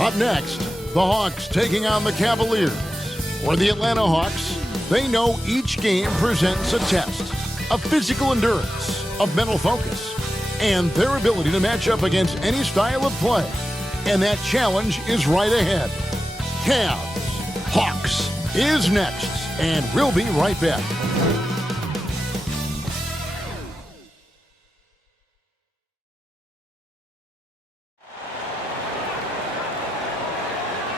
Up next, the Hawks taking on the Cavaliers. For the Atlanta Hawks, they know each game presents a test of physical endurance, of mental focus, and their ability to match up against any style of play. And that challenge is right ahead. Cavs Hawks is next, and we'll be right back.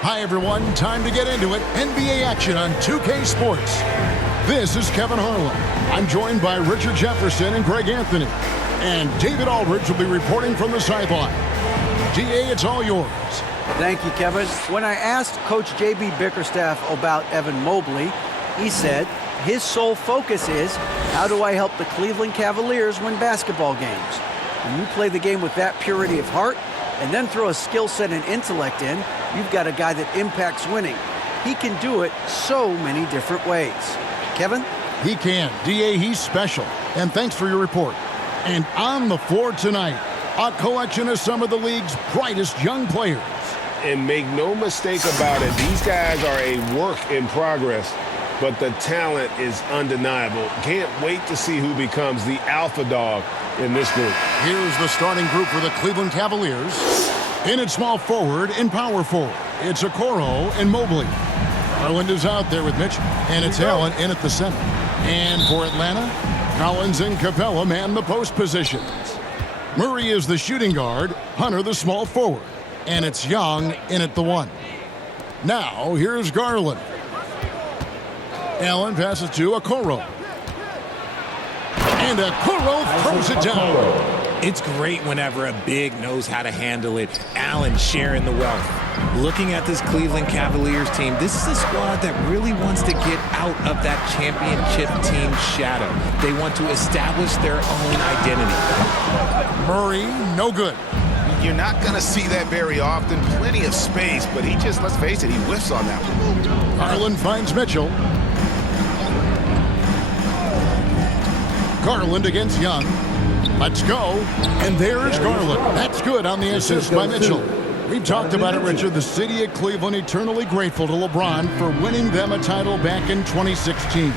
Hi, everyone. Time to get into it. NBA action on 2K Sports. This is Kevin Harlan. I'm joined by Richard Jefferson and Greg Anthony. And David Aldridge will be reporting from the sideline. DA, it's all yours. Thank you, Kevin. When I asked Coach J.B. Bickerstaff about Evan Mobley, he said his sole focus is, how do I help the Cleveland Cavaliers win basketball games? When you play the game with that purity of heart and then throw a skill set and intellect in, you've got a guy that impacts winning. He can do it so many different ways. Kevin? He can. DA, he's special. And thanks for your report. And on the floor tonight, a collection of some of the league's brightest young players. And make no mistake about it, these guys are a work in progress, but the talent is undeniable. Can't wait to see who becomes the alpha dog in this group. Here's the starting group for the Cleveland Cavaliers. In at small forward and power forward, it's Okoro and Mobley. Garland is out there with Mitchell, and it's Allen in at the center. And for Atlanta, Collins and Capella man the post positions. Murray is the shooting guard, Hunter the small forward, and it's Young in at the 1. Now, here's Garland. Allen passes to Okoro. And Okoro throws it down. It's great whenever a big knows how to handle it. Allen sharing the wealth. Looking at this Cleveland Cavaliers team, this is a squad that really wants to get out of that championship team shadow. They want to establish their own identity. Murray, no good. You're not going to see that very often. Plenty of space, but he just, let's face it, he whiffs on that one. Garland finds Mitchell. Garland against Young. Let's go. And there's Garland. That's good on the assist by Mitchell. We've talked about it, Richard. The city of Cleveland eternally grateful to LeBron for winning them a title back in 2016.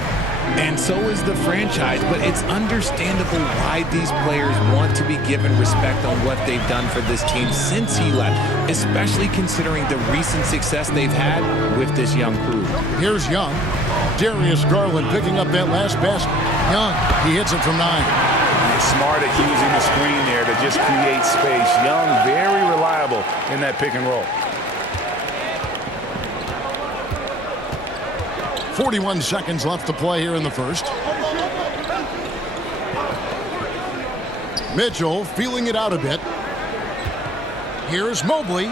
And so is the franchise, but it's understandable why these players want to be given respect on what they've done for this team since he left, especially considering the recent success they've had with this young crew. Here's Young. Darius Garland picking up that last basket. Young, he hits it from 9. Smart at using the screen there to just create space. Young, very reliable in that pick and roll. 41 seconds left to play here in the first. Mitchell feeling it out a bit. Here's Mobley.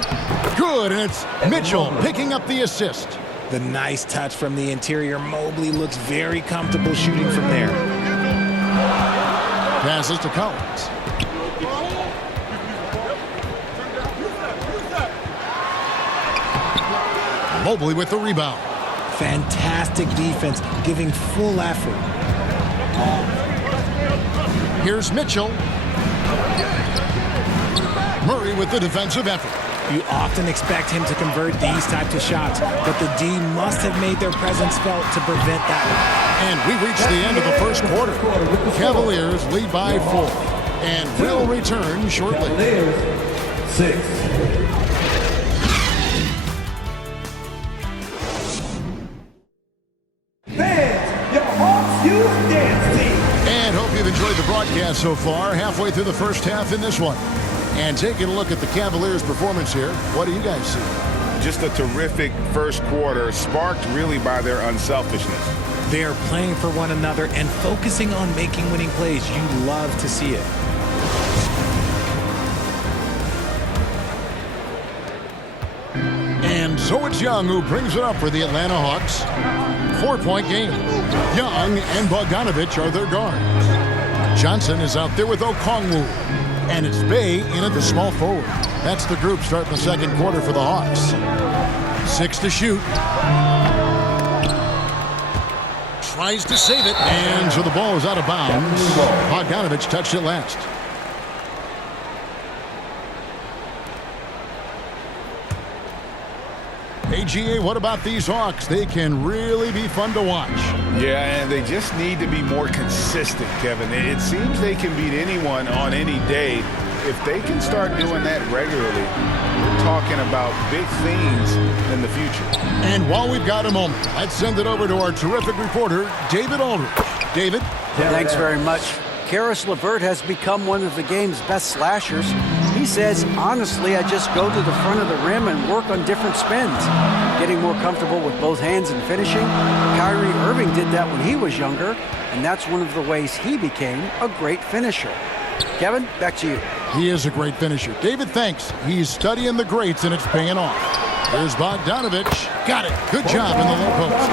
Good, and it's Mitchell picking up the assist. The nice touch from the interior. Mobley looks very comfortable shooting from there. Passes to Collins. Mobley with the rebound. Fantastic defense, giving full effort. Here's Mitchell. Murray with the defensive effort. You often expect him to convert these types of shots, but the D must have made their presence felt to prevent that. And we reached the end of the first quarter. Cavaliers lead by 4. And will return shortly. 6. Fans, your Hawks Youth Dance Team. And hope you've enjoyed the broadcast so far. Halfway through the first half in this one. And taking a look at the Cavaliers' performance here, what do you guys see? Just a terrific first quarter, sparked really by their unselfishness. They are playing for one another and focusing on making winning plays. You love to see it. And so it's Young who brings it up for the Atlanta Hawks. 4-point game. Young and Bogdanovich are their guards. Johnson is out there with Okongwu. And it's Bay in at the small forward. That's the group starting the second quarter for the Hawks. 6 to shoot. Tries to save it, and so the ball is out of bounds. Bogdanovich touched it last. Hey, GA, what about these Hawks? They can really be fun to watch. Yeah, and they just need to be more consistent, Kevin. It seems they can beat anyone on any day. If they can start doing that regularly, we're talking about big things in the future. And while we've got a moment, let's send it over to our terrific reporter, David Aldridge. David? Thanks very much. Karis LeVert has become one of the game's best slashers. He says, honestly, I just go to the front of the rim and work on different spins. Getting more comfortable with both hands and finishing. Kyrie Irving did that when he was younger, and that's one of the ways he became a great finisher. Kevin, back to you. He is a great finisher. David, thanks. He's studying the greats, and it's paying off. Here's Bogdanovich. Got it. Good job in the low post.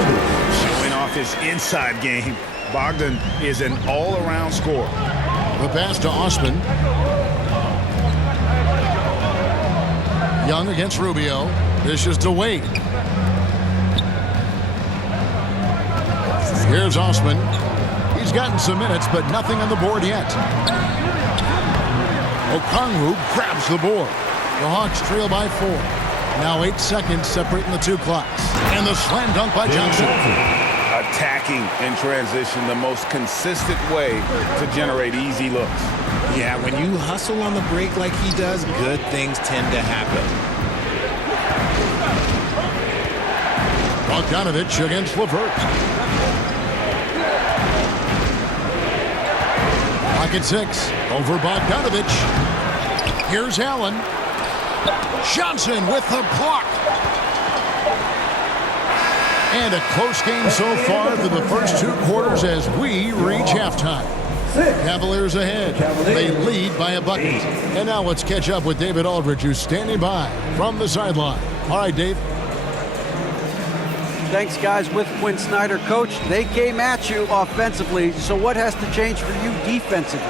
Showing off his inside game. Bogdan is an all-around scorer. The pass to Osman. Young against Rubio. This is to Wade. Here's Osman. He's gotten some minutes, but nothing on the board yet. Okongwu grabs the board. The Hawks trail by 4. Now 8 seconds separating the two clocks. And the slam dunk by Johnson. Attacking in transition, the most consistent way to generate easy looks. Yeah, when you hustle on the break like he does, good things tend to happen. Bogdanovich against LeVert. Pocket 6 over Bogdanovich. Here's Allen. Johnson with the block. And a close game so far through the first 2 quarters as we reach halftime. Cavaliers ahead. They lead by a bucket. And now let's catch up with David Aldridge, who's standing by from the sideline. All right, Dave. Thanks, guys. With Quinn Snyder, coach, they came at you offensively. So what has to change for you defensively?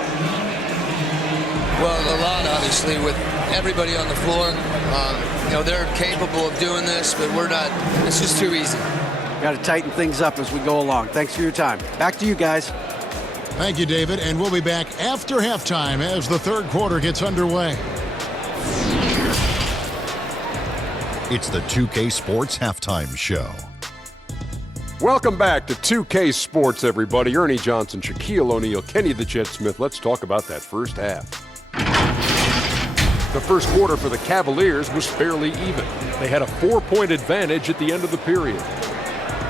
Well, a lot, obviously, with everybody on the floor. They're capable of doing this, but we're not. It's just too easy. Got to tighten things up as we go along. Thanks for your time. Back to you guys. Thank you, David. And we'll be back after halftime as the third quarter gets underway. It's the 2K Sports Halftime Show. Welcome back to 2K Sports, everybody. Ernie Johnson, Shaquille O'Neal, Kenny the Jet Smith. Let's talk about that first half. The first quarter for the Cavaliers was fairly even. They had a 4-point advantage at the end of the period.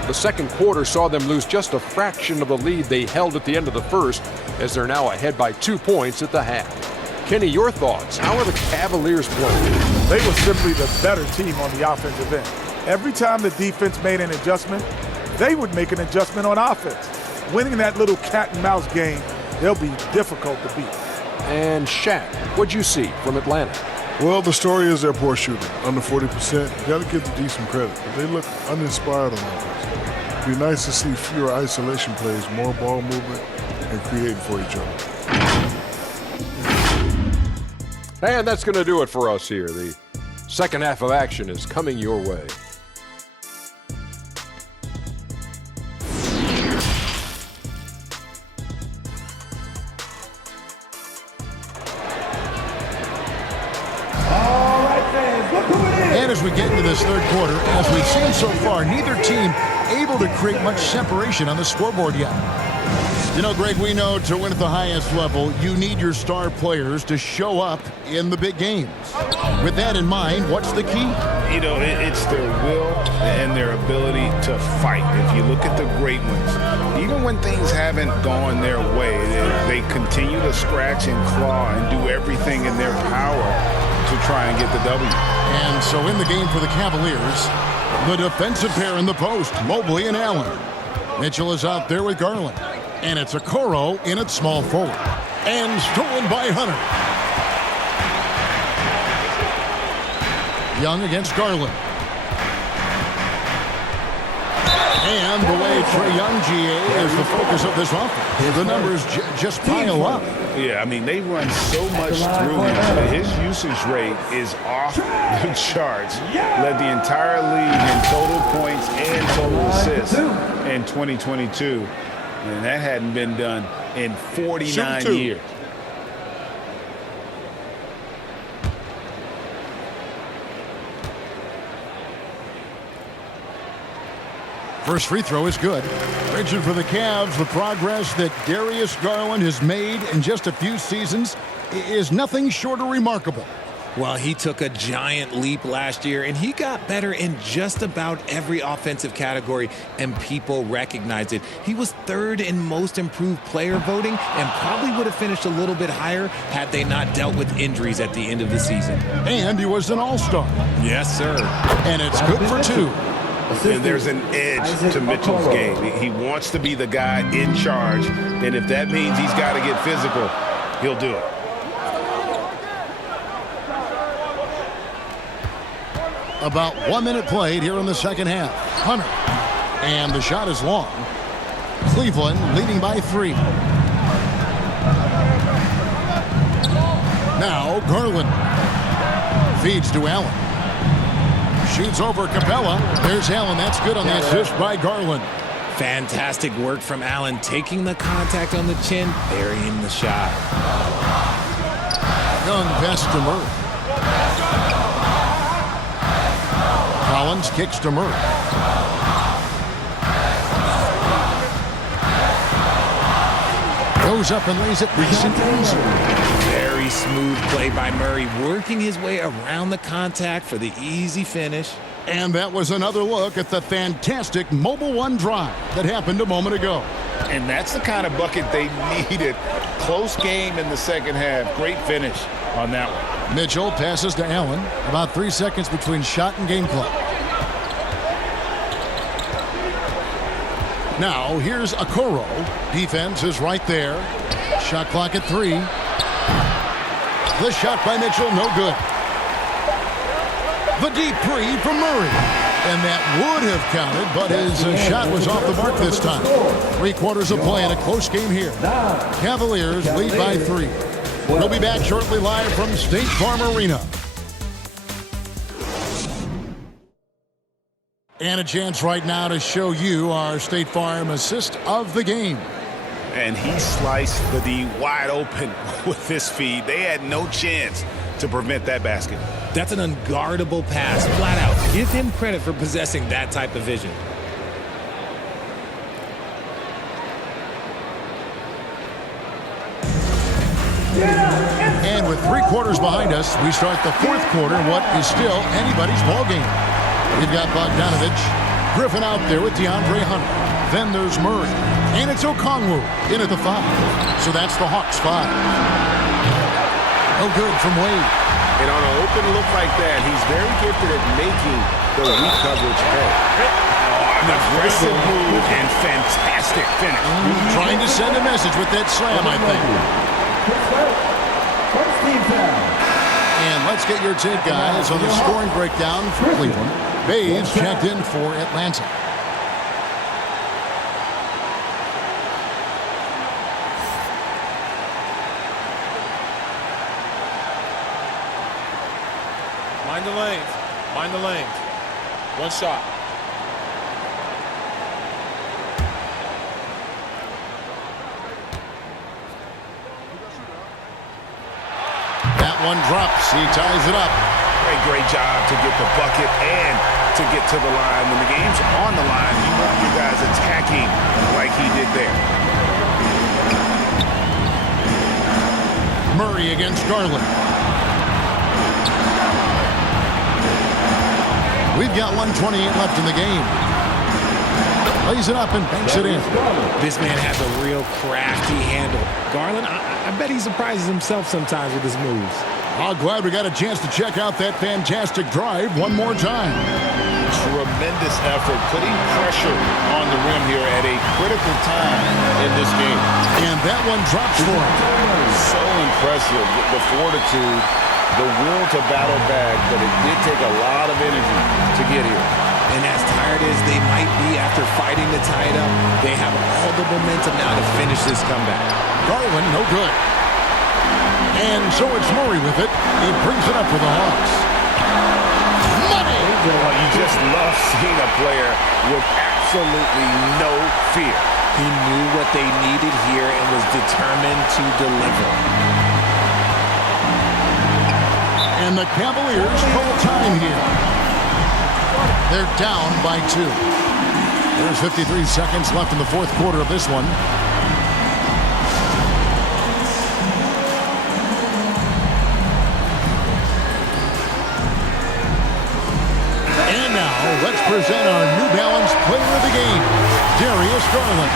The second quarter saw them lose just a fraction of the lead they held at the end of the first, as they're now ahead by 2 points at the half. Kenny, your thoughts? How are the Cavaliers playing? They were simply the better team on the offensive end. Every time the defense made an adjustment, they would make an adjustment on offense. Winning that little cat and mouse game, they'll be difficult to beat. And Shaq, what'd you see from Atlanta? Well, the story is their poor shooting, under 40%. You got to give the D some credit, but they look uninspired on offense. It'd be nice to see fewer isolation plays, more ball movement, and creating for each other. And that's going to do it for us here. The second half of action is coming your way. And as we get into this third quarter, as we've seen so far, neither team able to create much separation on the scoreboard yet. You know, Greg, we know to win at the highest level, you need your star players to show up in the big games. With that in mind, what's the key? It's their will and their ability to fight. If you look at the great ones, even when things haven't gone their way, they continue to scratch and claw and do everything in their power to try and get the W. And so in the game for the Cavaliers, the defensive pair in the post, Mobley and Allen. Mitchell is out there with Garland. And it's Okoro in at small forward. And stolen by Hunter. Young against Garland. And the way Trae Young, GA, is the focus of this offense. The numbers just pile up. Yeah, I mean, they run so much through him. His usage rate is off the charts. Led the entire league in total points and total assists in 2022. And that hadn't been done in 49 years. First free throw is good. Richard, for the Cavs, the progress that Darius Garland has made in just a few seasons is nothing short of remarkable. Well, he took a giant leap last year, and he got better in just about every offensive category, and people recognized it. He was third in most improved player voting and probably would have finished a little bit higher had they not dealt with injuries at the end of the season. And he was an all-star. Yes, sir. And it's good for 2. And there's an edge to Mitchell's game. He wants to be the guy in charge, and if that means he's got to get physical, he'll do it. About 1 minute played here in the second half. Hunter. And the shot is long. Cleveland leading by 3. Now Garland. Feeds to Allen. Shoots over Capella. There's Allen. That's good on the assist by Garland. Fantastic work from Allen, taking the contact on the chin, burying the shot. Young pass to Murray. Collins kicks to Murray. Goes up and lays it nice and easy. Very smooth play by Murray, working his way around the contact for the easy finish. And that was another look at the fantastic Mobile One drive that happened a moment ago. And that's the kind of bucket they needed. Close game in the second half. Great finish on that one. Mitchell passes to Allen. About 3 seconds between shot and game clock. Now here's Okoro. Defense is right there. Shot clock at 3. The shot by Mitchell, no good. The deep three from Murray. And that would have counted, but his shot was off the mark this time. 3 quarters of play in a close game here. Cavaliers lead by 3. We'll be back shortly live from State Farm Arena. And a chance right now to show you our State Farm assist of the game. And he sliced the D wide open with this feed. They had no chance to prevent that basket. That's an unguardable pass, flat out. Give him credit for possessing that type of vision. And with 3 quarters behind us, we start the 4th quarter in what is still anybody's ball game. We've got Bogdanovich, Griffin out there with DeAndre Hunter. Then there's Murray. And it's Okongwu in at the 5. So that's the Hawks 5. No good from Wade. And on an open look like that, he's very gifted at making the weak coverage pay. An aggressive move and fantastic finish. Trying to send a message with that slam, I think. And let's get your take, guys, on the scoring breakdown for Cleveland. Bays checked in for Atlanta. Mind the lanes. Mind the lanes. 1 shot. That one drops. He ties it up. Great job to get the bucket and to get to the line. When the game's on the line, you want your guys attacking like he did there. Murray against Garland. We've got 1:28 left in the game. Lays it up and banks it in. This man has a real crafty handle. Garland, I bet he surprises himself sometimes with his moves. I'm glad we got a chance to check out that fantastic drive one more time. Tremendous effort, putting pressure on the rim here at a critical time in this game. And that one drops for him. So impressive, the fortitude, the will to battle back, but it did take a lot of energy to get here. And as tired as they might be after fighting to tie it up, they have all the momentum now to finish this comeback. Garland, no good. And so it's Murray with it. He brings it up for the Hawks. Money! Well, you just love seeing a player with absolutely no fear. He knew what they needed here and was determined to deliver. And the Cavaliers call time here. They're down by 2. There's 53 seconds left in the fourth quarter of this one. And now, let's present our New Balance Player of the Game, Darius Garland.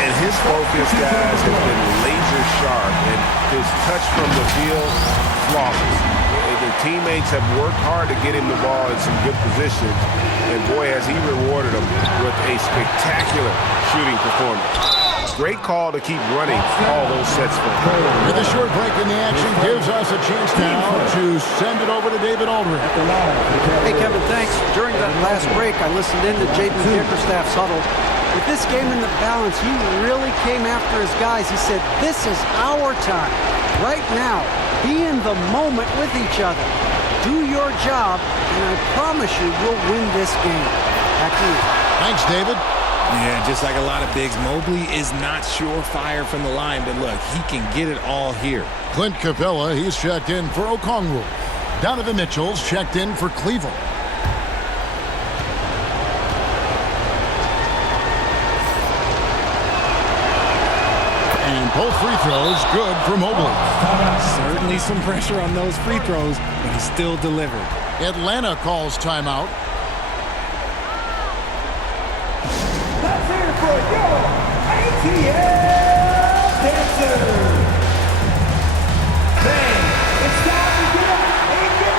And his focus, guys, has been laser sharp, and his touch from the field, flawless. The teammates have worked hard to get him the ball in some good positions, and boy, has he rewarded them with a spectacular shooting performance. Great call to keep running all those sets for him. With a short break in the action gives us a chance now to send it over to David Aldridge. Hey, Kevin, thanks. During that last break, I listened in to J.B. Bickerstaff's huddle. With this game in the balance, he really came after his guys. He said, this is our time. Right now, be in the moment with each other. Do your job, and I promise you we'll win this game. Back to you. Thanks, David. Yeah, just like a lot of bigs, Mobley is not surefire from the line, but look, he can get it all here. Clint Capella, he's checked in for Okongwu. Donovan Mitchell's checked in for Cleveland. And both free throws good for Mobley. Certainly some pressure on those free throws, but he still delivered. Atlanta calls timeout. Let's hear it for your ATL dancer. Bang, it's time to get up and get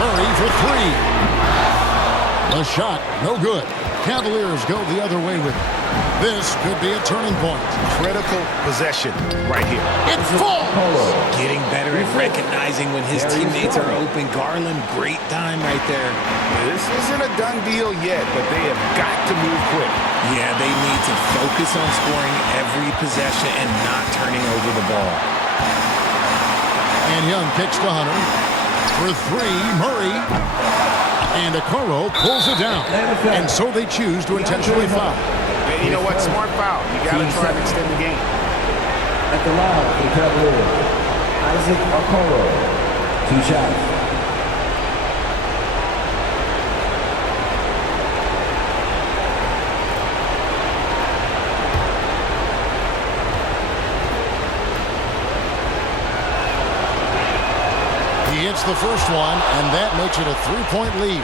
Murray for three. The shot, no good. Cavaliers go the other way with it. This could be a turning point. Critical possession right here. It falls! Getting better at recognizing when his teammates are open. Garland, great time right there. This isn't a done deal yet, but they have got to move quick. Yeah, they need to focus on scoring every possession and not turning over the ball. And Young kicks to Hunter. For three, Murray. And Okoro pulls it down. And so they choose to intentionally foul. And you know what? Smart foul. You got to try to extend the game. at the line for the Cavaliers. Isaac Okoro, 2 shots. He hits the first one, and that makes it a 3-point lead.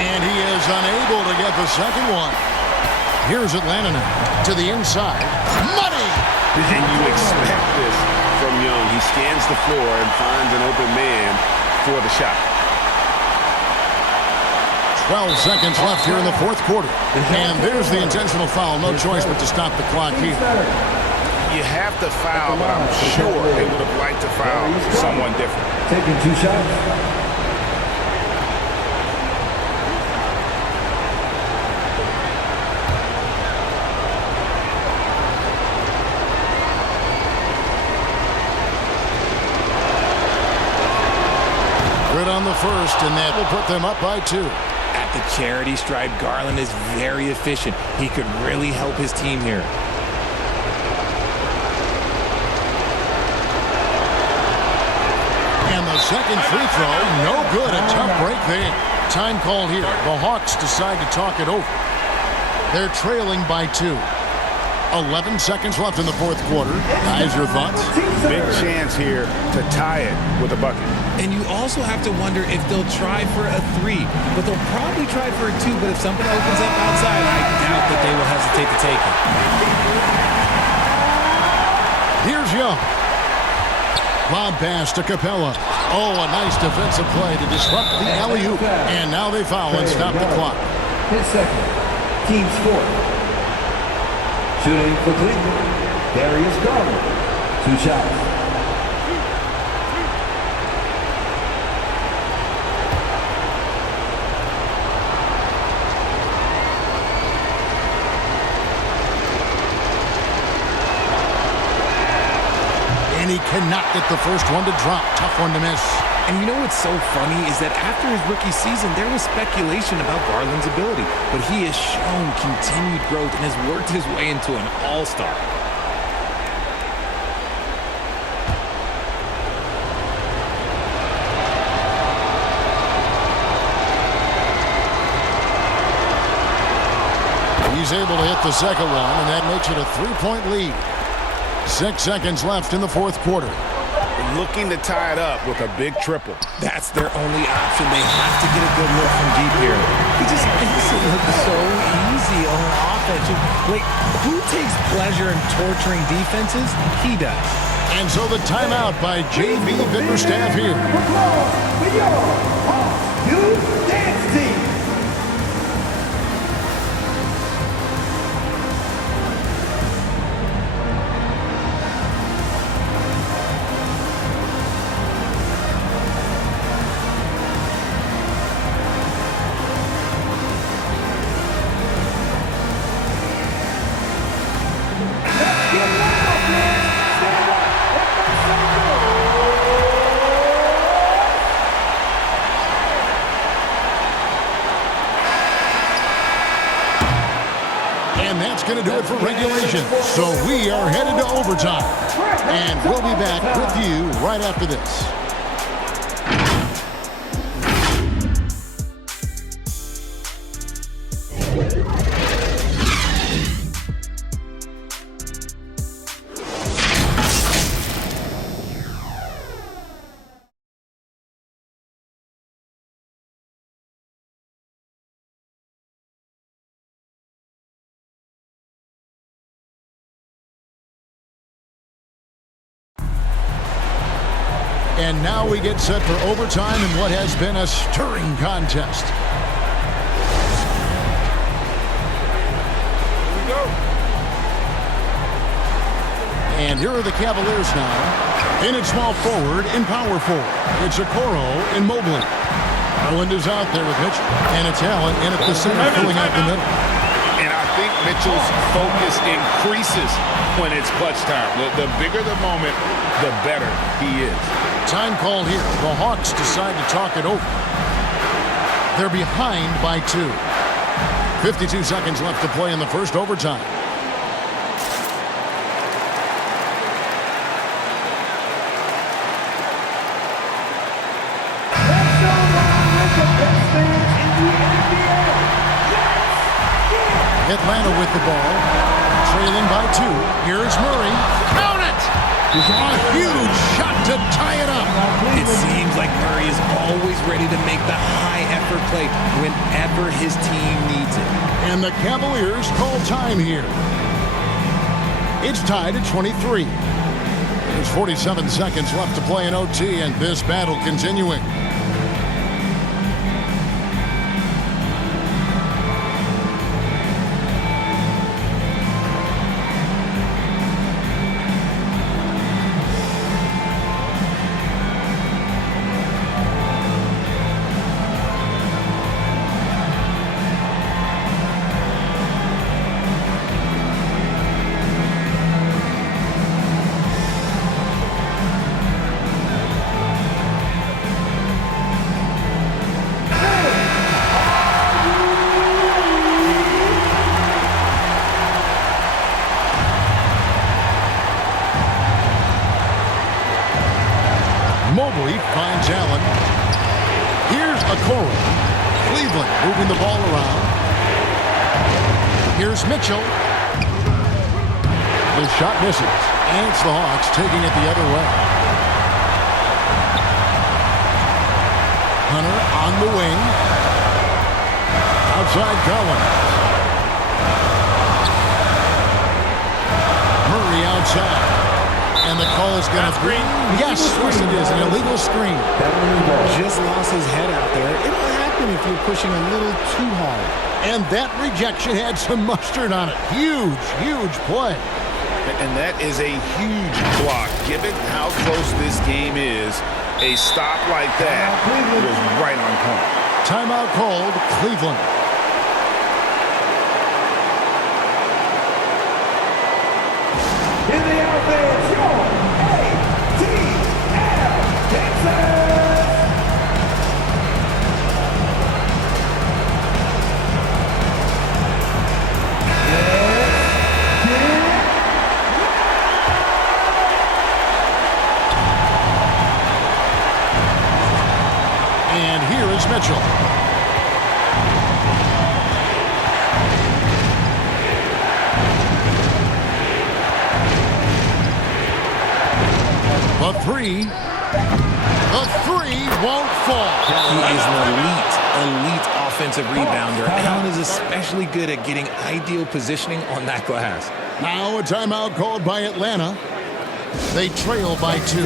And he is unable to get the second one. Here's Atlanta now to the inside. Money! And you expect this from Young. He scans the floor and finds an open man for the shot. 12 seconds left here in the fourth quarter. And there's the intentional foul. No choice but to stop the clock here. You have to foul, but I'm sure they would have liked to foul someone different. Taking 2 shots. Good on the first, and that will put them up by 2. At the charity stripe, Garland is very efficient. He could really help his team here. And the second free throw, no good. A tough break there. Time called here. The Hawks decide to talk it over. They're trailing by 2. 11 seconds left in the fourth quarter. Guys, your thoughts? Big chance here to tie it with a bucket. And you also have to wonder if they'll try for a 3. But they'll probably try for a 2. But if something opens up outside, I doubt that they will hesitate to take it. Here's Young. Lob pass to Capella. Oh, a nice defensive play to disrupt the alley-oop. And now they foul and stop the clock. His second. Team's fourth. Shooting for Cleveland, Darius Garland, 2 shots. And he cannot get the first one to drop. Tough one to miss. And you know what's so funny is that after his rookie season, there was speculation about Garland's ability, but he has shown continued growth and has worked his way into an all-star. He's able to hit the second one, and that makes it a 3-point lead. 6 seconds left in the fourth quarter. Looking to tie it up with a big triple. That's their only option. They have to get a good look from deep here. He just makes it look so easy on offense. Like, who takes pleasure in torturing defenses? He does. And so the timeout by J.B. Bickerstaff here. With your new dance team. And that's going to do it for regulation. So we are headed to overtime. And we'll be back with you right after this. And now we get set for overtime in what has been a stirring contest. Here we go. And here are the Cavaliers now. In at small forward, in power forward, it's Okoro and Mobley. Garland is out there with Mitchell, and it's Allen in at the center, filling out the middle. And I think Mitchell's focus increases when it's clutch time. The bigger the moment, the better he is. Time called here. The Hawks decide to talk it over. They're behind by 2. 52 seconds left to play in the first overtime. Atlanta with the ball, trailing by 2. Here's Murray. Count it! A huge shot to tie it up. It seems like Murray is always ready to make the high-effort play whenever his team needs it. And the Cavaliers call time here. It's tied at 23. There's 47 seconds left to play in OT, and this battle continuing. Mobley finds Allen. Here's Okoro. Cleveland moving the ball around. Here's Mitchell. The shot misses. And it's the Hawks taking it the other way. Hunter on the wing. Outside Collins. Murray outside. And the call is going to be, yes, it is, an illegal screen. Just lost his head out there. It'll happen if you're pushing a little too hard. And that rejection had some mustard on it. Huge, huge play. And that is a huge block. Given how close this game is, a stop like that was right on point. Timeout called, Cleveland. In the offense, your ATL Texas. Here's Mitchell. The three won't fall. He is an elite offensive rebounder. Allen is especially good at getting ideal positioning on that glass. Now a timeout called by Atlanta. They trail by 2.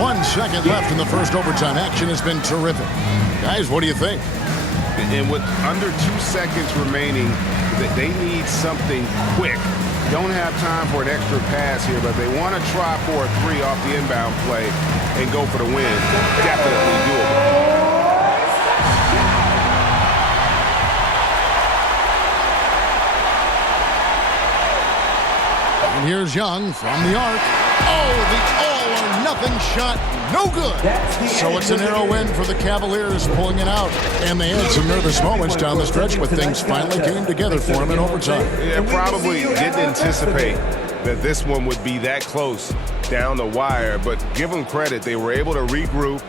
1 second left in the first overtime. Action has been terrific. Guys, what do you think? And with under 2 seconds remaining, they need something quick. Don't have time for an extra pass here, but they want to try for a 3 off the inbound play and go for the win. Definitely doable. And here's Young from the arc. Oh, the all-or-nothing shot. No good. So it's a narrow win for the Cavaliers pulling it out. And they had some nervous moments down the stretch, but things finally came together for them in overtime. Yeah, probably didn't anticipate that this one would be that close down the wire, but give them credit. They were able to regroup